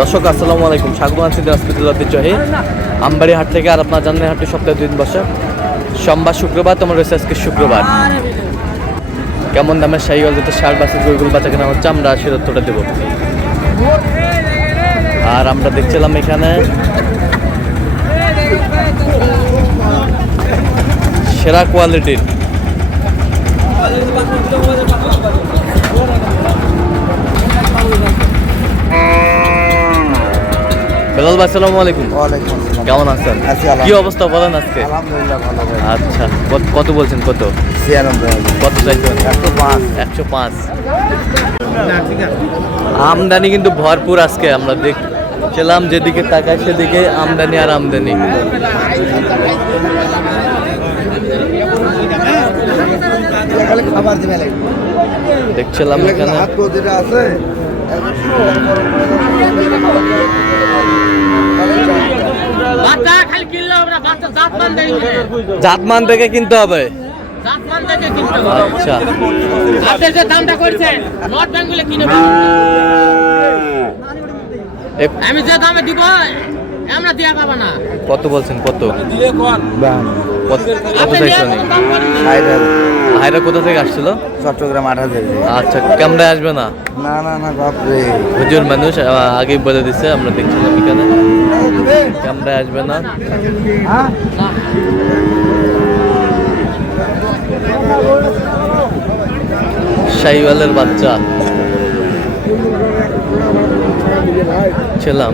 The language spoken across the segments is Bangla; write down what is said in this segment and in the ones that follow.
দর্শক আসসালামু আলাইকুম, স্বাগত আছি দিনাজপুর জেলার ঐতিহ্যবাহী আমবাড়ি হাট থেকে। আর আপনার জানেন হাটটি সপ্তাহে 2 দিন বসে, সোমবার শুক্রবার। তোমার রয়েছে আজকে শুক্রবার। কেমন দামের শাহিওয়াল যেতে ষাট বাসের গরুগুলো বাচ্চা কেনা হচ্ছে, আমরা সে তথ্যটা দেবো। আর আমরা দেখছিলাম এখানে সেরা কোয়ালিটির বেলাল ভাই, আসসালামু আলাইকুম। ওয়ালাইকুম আসসালাম। কেমন আছেন? কি অবস্থা বলেন আজকে? আলহামদুলিল্লাহ ভালো ভাই। আচ্ছা, কত বলছেন? কত 96 কত চাইছেন? 105 আমদানি কিন্তু ভরপুর আজকে। আমরা দেখছিলাম যেদিকে তাকাই সেদিকে আমদানি আর আমদানি। খাবার দিবে লাগে। দেখছিলাম এখানে হাত কো যেটা আছে জাতমান থেকে কিনতে হবে। আচ্ছা, আপনি যে দামটা করছেন নর্থ বেঙ্গলে কিনে আমি যে দামে দিব আমরা দিয়া পাবো না। কত বলছেন? কত আপনি চাইছেন? হায়রা কোথা থেকে আসছিল? চট্টগ্রাম 8000। আচ্ছা, ক্যামেরায় আসবে না? না না না বাপরে, হুজুর মানুষ আগেই বলে দিছে। আমরা দেখছিলাম এখানে ক্যামেরায় আসবে না। শাহিওয়ালের বাচ্চা ছিলাম।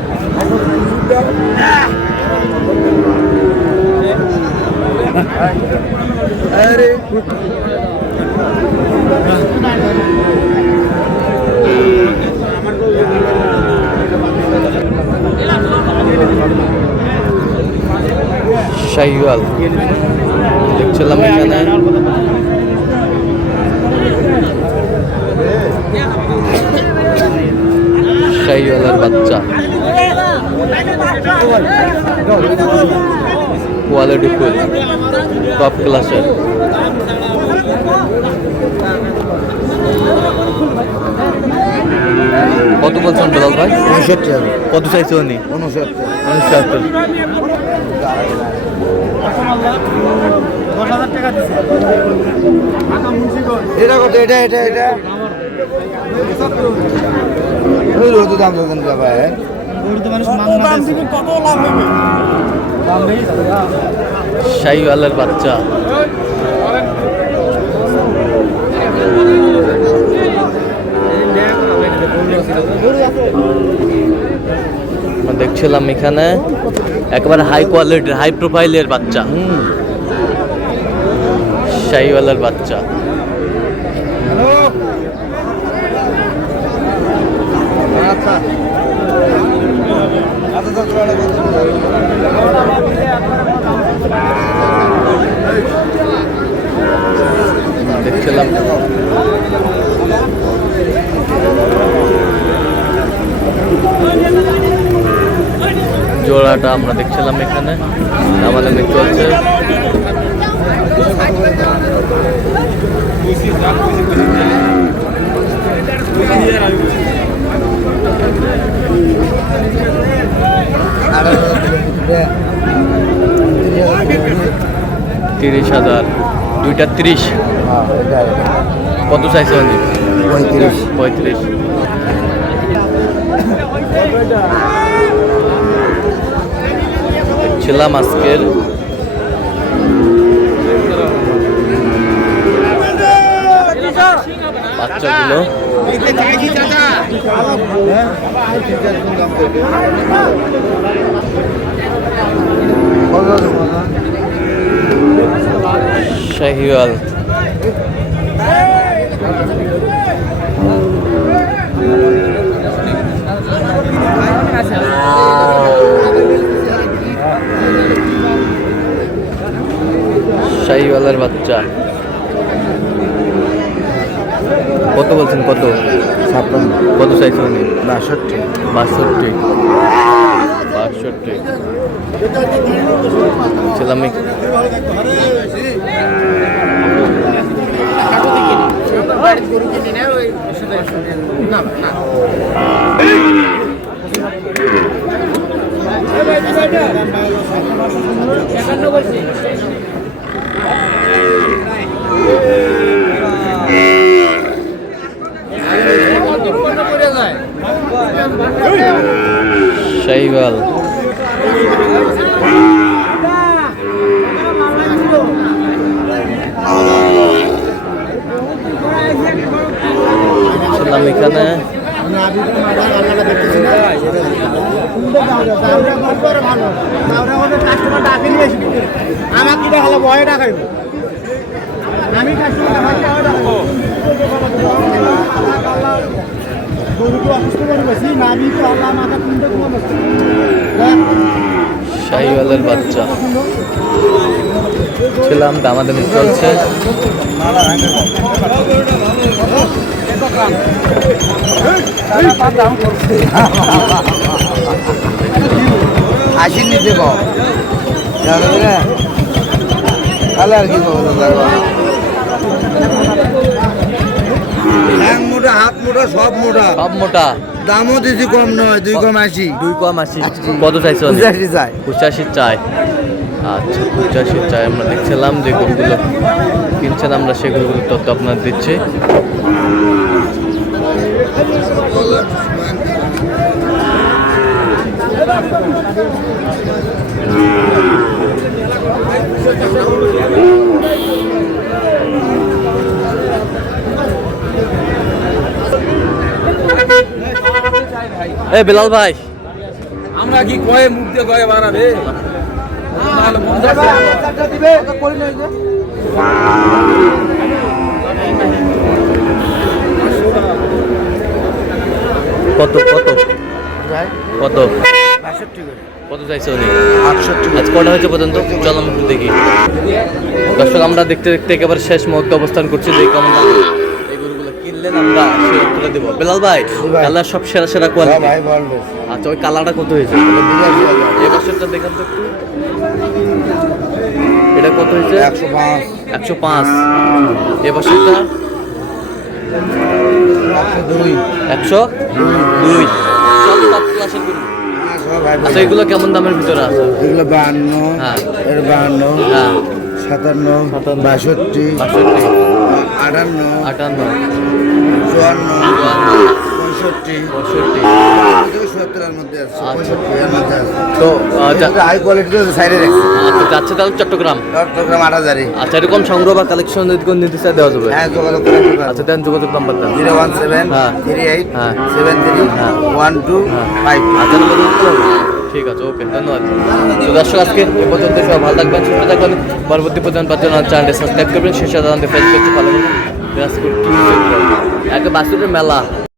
শাহিওয়াল দেখছিলাম এখানে শাহিওয়ালের বাচ্চা কোয়ালিটি ফুল টপ ক্লাসের। কত বলছেন বেলাল ভাই? 69। কত চাইছে উনি? 69। 69। এটা কত? এটা এটা এটা ওই রোদ দাম দেন কা ভাই। শাহিওয়ালের বাচ্চা দেখছিলাম এখানে একেবারে হাই কোয়ালিটির হাই প্রোফাইলের বাচ্চা। শাহিওয়ালের বাচ্চা দেখছিলাম জোড়াটা। আমরা দেখছিলাম এখানে আমাদের চলছে। তিরিশ হাজার, দুইটা 30। কত চাইছে উনি? 35। ছিলাম আজকের বাচ্চাগুলো। শাহিওয়াল শাহিওয়ালের বাচ্চা কত বলছেন? কত? 56। কত চাইছেন উনি? 62। 62। ছিলাম শাহিওয়াল ছিলাম এখানে। শাহিওয়ালের বাচ্চা ছিলাম, দামাদামি চলছে। আশির নিচে কম তাহলে আর কি এক মোটা হাত মোটা সব মোটা, সব মোটা, দামও দিছি কম নয়, 2,80 2,80 কত চাইছো? 85 চাই। 85 চাই। আচ্ছা 85 চাই। আমরা দেখছিলাম যে গরুগুলো কিনছেন, আমরা সেই গরুগুলোর তথ্য আপনার দিচ্ছি। এই বিলাল ভাই, আমরা কি কয়ে মুখ দিয়ে কয়ে বাড়াবে কত কত কত 62 করে কত চাইছে উনি? 68 আজ কটা হয়েছে পর্যন্ত? চল আমরা একটু দেখি। দর্শক, আমরা দেখতে দেখতে একেবারে শেষ মুহূর্তে অবস্থান করছি। যে কেমন এই গরুগুলো কিনলেন আমরা সে তুলে দেবো। বেলাল ভাই, ভাই। কালার সব সেরা সেরা কোয়ালিটি। ভাই বলবে আচ্ছা, ওই কালারটা কত হয়েছে? 82,000 এই বছরটা দেখান তো একটু। এটা কত হয়েছে? 105 105। এ বছরটা 2 102। সব টপ ক্লাসের গরু। সব ভাই আচ্ছা, এগুলো কেমন দামের ভিতরে আছে? এগুলো 52, হ্যাঁ। এর 52, হ্যাঁ, 57, 62, 62, 58, 58, 54, 65, 65। 70 এর মধ্যে আছে, আচ্ছা। 65 এর মধ্যে আছে। তো হাই কোয়ালিটি সাইডে রাখছি। আচ্ছা, যাচ্ছে তাহলে চট্টগ্রাম। চট্টগ্রাম 8,000। আচ্ছা, এরকম সংগ্রহ বা কালেকশন যদি কোন নিতে চাই দেওয়া যাবে? হ্যাঁ, যোগাযোগ করে নিতে পারবেন। আচ্ছা, দেন যোগাযোগ নাম্বার দেন। 017 হ্যাঁ। 38 হ্যাঁ। 73 হ্যাঁ। 125। আচ্ছা, ঠিক আছে, ওকে, ধন্যবাদ। তো দর্শক, আজকে এ পর্যন্ত সবাই ভালো থাকবেন, সুস্থ থাকবেন। পরবর্তী পর্যন্ত পাওয়ার জন্য চ্যানেলটি সাবস্ক্রাইব করবেন। শেষ সাধারণত ফেসবুক ফলো করবেন। একটা বাসুরের মেলা।